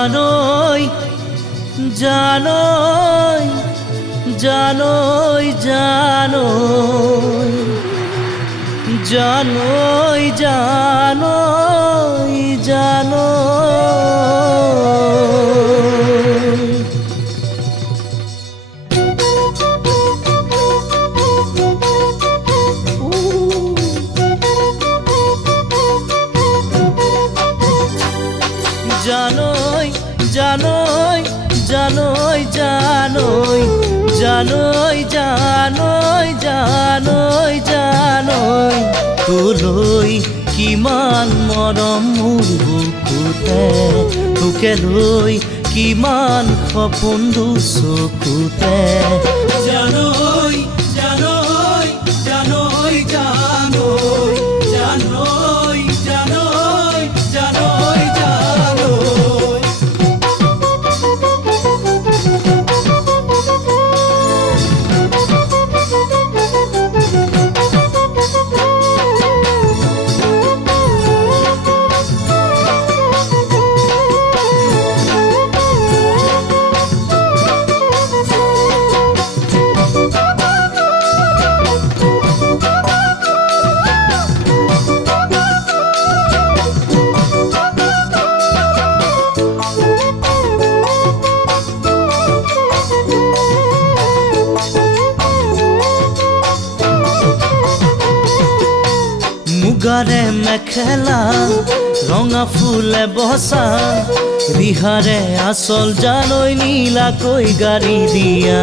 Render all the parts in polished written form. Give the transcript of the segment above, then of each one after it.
জানই জানই জানই জানই জানই জানই জানই জানই জানই জানই জানই জানই জানই জানই জানই তোলৈ কিমান মৰম মোৰ বুকুতে তোকে লৈ কিমান সপোন চকুতে জানই জানই জানই জানই জানই জানই জানই জানই মুগাৰে মেখেলা ৰঙা ফুলে বসা ৰিহাৰে আচল জানৈ নীলাকৈ গাড়ী দিয়া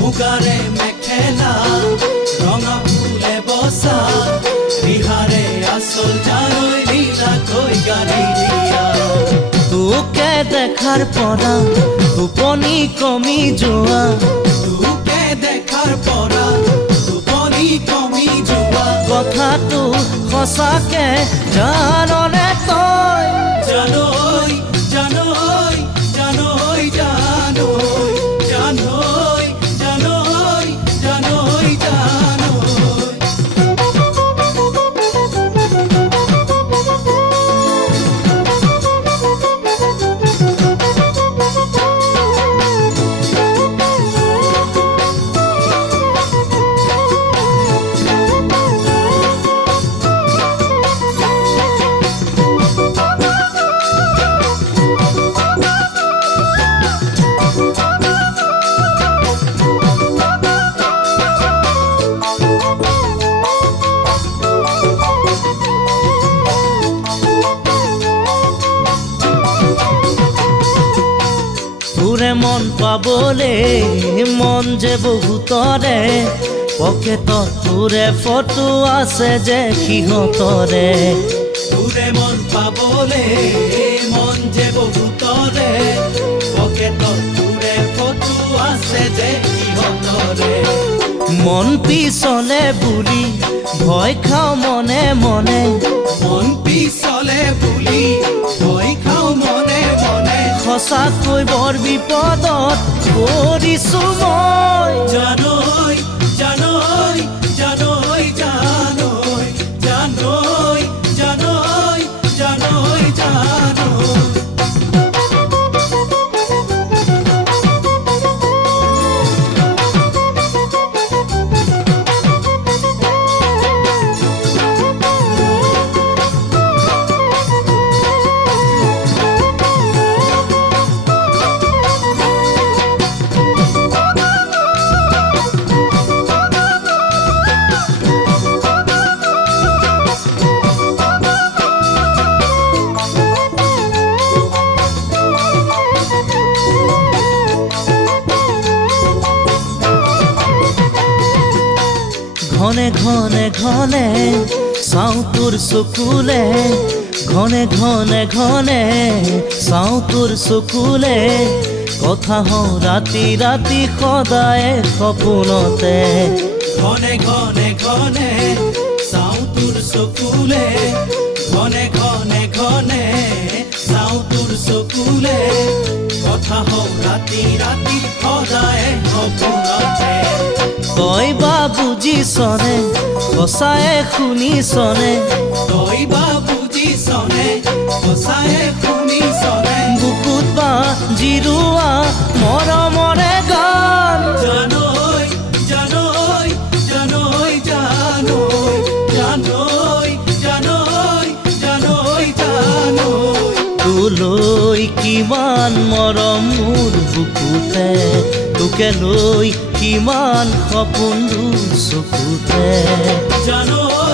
মুগাৰে মেখেলা ৰঙা ফুলে বসা বিহাৰে আচল জানৈ নীলাকৈ গাড়ী দিয়া তোকে দেখাৰ পৰা টোপনি কমি যোৱা তোকে দেখাৰ পৰা টোপনি কমি যোৱা কথাটো সঁচাকে জাননে তই জানই জানই জানই জানই জানই জানই জানই জানই তোৰে মন পাবলে মন যে বহুতৰে পকেটত তোৰে ফটো আছে যে সিহঁতৰে তোৰে মন পাবলে মন যে বহুতৰে পকেটত তোৰে ফটো আছে যে সিহঁতৰে মন পিছলে বুলি ভয় খাওঁ মনে মনে মন পিছলে বুলি ভয় খাওঁ মনে মনে সঁচাকৈ বৰ বিপদত পৰিছো মই জানই জানই জানই জানই জানই জানই জানই জানই ঘনে ঘনে ঘনে চাওঁ তোৰ চকুলে ঘনে ঘনে ঘনে চাওঁ তোৰ চকুলে কথা হওঁ ৰাতি ৰাতি সদায় সপোনতে ঘনে ঘনে ঘনে চাওঁ তোৰ চকুলে ঘনে ঘনে ঘনে চাওঁ তোৰ চকুলে কথা হওঁ ৰাতি ৰাতি সদায় সপোনতে তই বা বুজিছনে সঁচায়ে শুনিছনে তই বা বুজিছনে সঁচায়ে শুনিছনে বুকুত জিৰোৱা মৰমৰে গান জানৈ জানৈ জানৈ জানৈ জানৈ জানৈ জানৈ জানৈ তোলৈ কিমান মৰম মোৰ বুকুতে তোকে লৈ কিমান সপোন চকুতে জানৈ